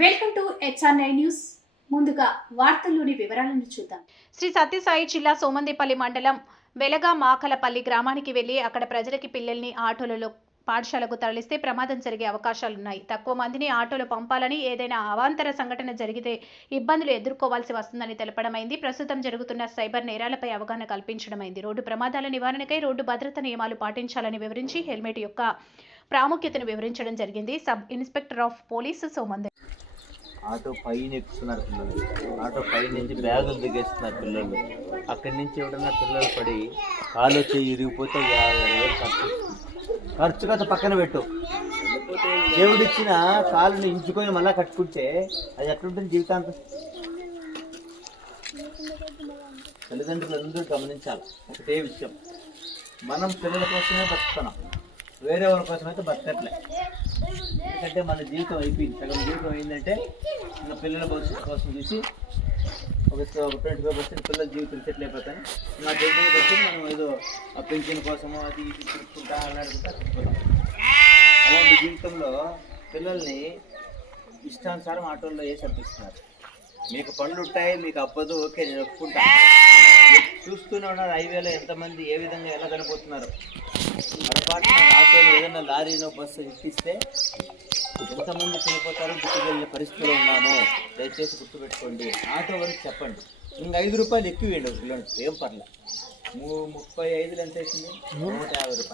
Welcome to HR nine news. ముందుగా వార్తల్లోని వివరాలను చూద్దాం. శ్రీ సత్యసాయి జిల్లా సోమందిపల్లి మండలం వెలగా మాకలపల్లి గ్రామానికి వెళ్ళి అక్కడ ప్రజలకి పిల్లల్ని ఆటోలలో పాఠశాలకు తరలిస్తే ప్రమాదం జరిగే అవకాశాలున్నాయి. తక్కువ మందిని ఆటోలో పంపాలని ఏదైనా అవాంతర సంఘటన జరిగితే ఇబ్బందులు ఎదుర్కోవాల్సి వస్తుందని తెలపడమైంది. ప్రస్తుతం జరుగుతున్న సైబర్ నేరాలపై అవగాహన కల్పించడమైంది. రోడ్డు ప్రమాదాల నివారణకై రోడ్డు భద్రత నియమాలు పాటించాలని వివరించి హెల్మెట్ యొక్క ప్రాముఖ్యతను వివరించడం జరిగింది. Sub inspector of police సోమందర్ auto పైన ఎక్కుతున్నారు పిల్లలు. ఆటో పై నుంచి బ్యాగులు దిగేస్తున్నారు పిల్లలు. అక్కడి నుంచి ఎవడన్నా పిల్లలు పడి కాలు వచ్చి ఇరిగిపోతే యాభై వేలు ఖర్చు ఖర్చు కథ పక్కన పెట్టు. దేవుడిచ్చిన కాలుని ఇంచుకొని మళ్ళీ కట్టుకుంటే అది ఎట్లుంటుంది జీవితాంతం? తల్లిదండ్రులందరూ గమనించాలి. ఒకటే విషయం. మనం పిల్లల కోసమే బతుకుతున్నాం. వేరే వాళ్ళ కోసం అయితే బతకట్లే. ఎందుకంటే మన జీవితం అయిపోయింది. సగం జీవితం ఏంటంటే మన పిల్లల భవిష్యత్తు కోసం చూసి ఒక ఒక ట్వంటీ ఫైవ్ పర్సెంట్ పిల్లల జీవితం సెటిల్ అయిపోతాయి నా ట్వంటీ పర్సెంట్ మనం ఏదో ఆ పెన్షన్ కోసమో అది ఇది తిరుగుకుంటా అలాడుకుంటా అలాంటి జీవితంలో పిల్లల్ని ఇష్టానుసారం ఆటోల్లో వేసి పంపిస్తున్నారు మీకు పనులు ఉంటాయి మీకు అప్పదు ఓకే నేను ఒప్పుకుంటా. మీరు చూస్తూనే ఉన్నారు హైవేలో ఎంతమంది ఏ విధంగా ఎలా కనిపోతున్నారు పొరపాటు ఏదైనా లారీలో బస్సు ఎక్కిస్తే ఎంతమంది చనిపోతారో గుర్తుకెళ్ళే పరిస్థితిలో ఉన్నాము. దయచేసి గుర్తుపెట్టుకోండి. ఆటో వరకు చెప్పండి. ఇంక ఐదు రూపాయలు ఎక్కువ వేయండి ఒక కిలోమీటర్. ఏం పర్లేదు. ముప్పై ఐదులు ఎంత అవుతుంది? నూట యాభై రూపాయలు.